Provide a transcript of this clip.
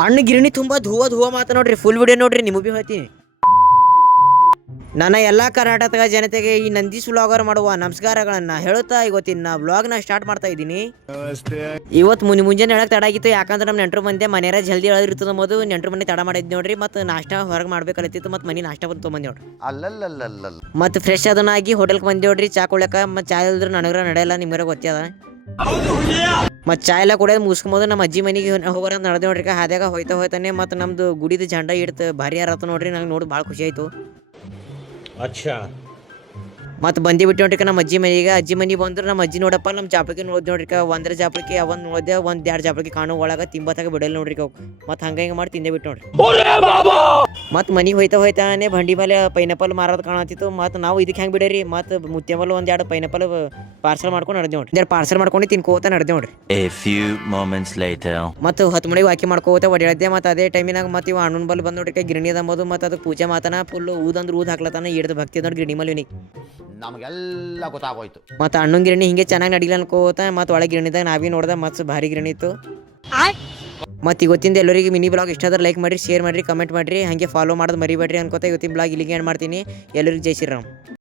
ಅಣ್ಣ ಗಿರಣಿ ತುಂಬ ಧೂವ ಮಾತು ನೋಡ್ರಿ, ಫುಲ್ ವಿಡಿಯೋ ನೋಡ್ರಿ, ನಿಮಗೆ ಭೀ ಹೇಳ್ತೀನಿ. ನನ್ನ ಎಲ್ಲ ಕರ್ನಾಟಕ ಜನತೆಗೆ ಈ ನಂದೀಶ್ ವ್ಲಾಗರ್ ಮಾಡುವ ನಮಸ್ಕಾರಗಳನ್ನು ಹೇಳುತ್ತಾ ಇವತ್ತಿನ ವ್ಲಾಗ್ನ ಸ್ಟಾರ್ಟ್ ಮಾಡ್ತಾ ಇದ್ದೀನಿ. ಇವತ್ತು ಮುಂಜಾನೆ ಹೇಳಕ್ ತಡ ಆಗಿತ್ತು, ಯಾಕಂದ್ರೆ ನಮ್ಮ ನೆಂಟರು ಬಂದೆ ಮನೆಯಾರ ಜಲ್ದಿ ಹೇಳಿರ್ತದೆ ನಮ್ಮದು. ನೆಂಟರು ಮನೆ ತಡ ಮಾಡಿದ್ ನೋಡ್ರಿ, ಮತ್ತು ನಾಷ್ಟ ಹೊರಗೆ ಮಾಡ್ಬೇಕಲ್ಲತ್ತಿತ್ತು, ಮತ್ತು ಮನೆ ನಾಷ್ಟ ಬಂದು ತೊಗೊಂಬಂದು ನೋಡ್ರಿ. ಮತ್ತು ಫ್ರೆಶ್ ಅದನ್ನಾಗಿ ಹೋಟೆಲ್ಗೆ ಬಂದೆ ನೋಡ್ರಿ ಚಾ ಕುಡ್ಲಕ್ಕ. ಮತ್ತು ಚಾ ಇಲ್ದ್ರೆ ನನಗ್ರ ನಡೆಯಲ್ಲ, ನಿಮ್ಗೆ ಗೊತ್ತದ. ಮತ್ತು ಚಾ ಎಲ್ಲ ಕುಡಿಯೋದು ಮುಗಿಸ್ಕೊಂಬೋದು ನಮ್ಮ ಅಜ್ಜಿ ಮನೆಗೆ ಹೋಗೋರ ನಡೆದು ನೋಡ್ರಿ. ಹಾದ್ಯಾಗ ಹೋಯ್ತಾನೆ ಮತ್ತು ನಮ್ದು ಗುಡಿದ ಜಂಡ ಇಡ್ತು ಭಾರಿ ಯಾರತ್ತ ನೋಡ್ರಿ. ನಂಗೆ ನೋಡಿ ಭಾಳ ಖುಷಿ ಆಯಿತು. ಮತ್ತು ಬಂದು ಬಿಟ್ಟು ನೋಡ್ರಿ ನಮ್ಮ ಅಜ್ಜಿ ಮನೆಗೆ. ಅಜ್ಜಿ ಮನೆಗೆ ಬಂದ್ರೆ ನಮ್ಮ ಅಜ್ಜಿ ನೋಡಪ್ಪ ನಮ್ಮ ಜಾಪಳಿಕೆ ನೋಡಿದ್ ನೋಡ್ರಿ. ಒಂದರ ಜಾಪಳಿಕೆ ಅವನ್ ನೋಡಿದೆ, ಒಂದು ಎರಡು ಜಾಪಳಿಕೆ ಕಾಣೋ ಒಳಗೆ ತಿಂಬತ್ತಾಗ ಬಿಡಲ್ಲ ನೋಡ್ರಿ. ಮತ್ತು ಹಂಗೆ ಮಾಡಿ ತಿಂದೆ ಬಿಟ್ಟು ನೋಡ್ರಿ. ಮತ್ತು ಮನೆಗೆ ಹೋಯ್ತಾನೆ ಬಂಡಿ ಮೇಲೆ ಪೈನಾಪಲ್ ಮಾರೋದು ಕಾಣತ್ತಿತ್ತು. ಮತ್ತು ನಾವು ಇದಕ್ಕೆ ಹೆಂಗೆ ಬಿಡರಿ, ಮತ್ತು ಮುತ್ಯ ಮೇಲೆ ಒಂದೆರಡು ಪೈನಾಪಲ್ ಪಾರ್ಸಲ್ ಮಾಡ್ಕೊಂಡು ನಡೆದೆ ನೋಡ್ರಿ. ಎರಡು ಪಾರ್ಸಲ್ ಮಾಡ್ಕೊಂಡು ತಿನ್ಕೋತ ನಡೆದೆ ನೋಡ್ರಿ. ಮತ್ತು 10 ಮಣಿಗೆ ವಾಕಿ ಮಾಡ್ಕೋತ ಓಡಾಡಿದ್ದೆ. ಮತ್ತು ಅದೇ ಟೈಮಿನಾಗ ಮತ್ತು ಇವ ಅಣ್ಣನ ಬಲ್ ಬಂದು ನೋಡ್ರಿ ಗಿರಣಿ ಅದಂಬೋದು. ಮತ್ತು ಅದಕ್ಕೆ ಪೂಜೆ ಮಾತನ ಫುಲ್ ಊದಂದ್ರೆ ಊದ್ ಹಾಕ್ಲತ್ತಾನ. ಹಿಡ್ದು ಭಕ್ತಿ ನೋಡಿ ಗಿರಣಿ ಮಲ್ಲಿನಿ ನಮಗೆಲ್ಲ ಗೊತ್ತಾಗೋಯ್ತು. ಮತ್ತು ಅಣ್ಣನ ಗಿರಣಿ ಹಿಂಗೆ ಚೆನ್ನಾಗಿ ನಡಿಲ್ಲ ಅನ್ಕೋತ. ಮತ್ತು ಒಳಗೆ ಗಿರಣಿದಾಗ ನಾವೇ ನೋಡ್ದೆ, ಮತ್ತು ಭಾರಿ ಗಿರಣಿ ಇತ್ತು. ಮತ್ತು ಇವತ್ತಿಂದ ಎಲ್ಲರಿಗೆ ಮಿನಿ ಬ್ಲಾಗ್ ಇಷ್ಟ ಆದ್ರೆ ಲೈಕ್ ಮಾಡಿರಿ, ಶೇರ್ ಮಾಡಿರಿ, ಕಮೆಂಟ್ ಮಾಡಿರಿ, ಹಾಗೆ ಫಾಲೋ ಮಾಡೋದು ಮರಿಬೇಡ್ರಿ ಅನ್ಕೋತ ಇವತ್ತಿನ ಬ್ಲಾಗ್ ಇಲ್ಲಿಗೆ ಏನು ಮಾಡ್ತೀನಿ. ಎಲ್ಲರಿಗೂ ಜೈ ಶ್ರೀರಾಮ್.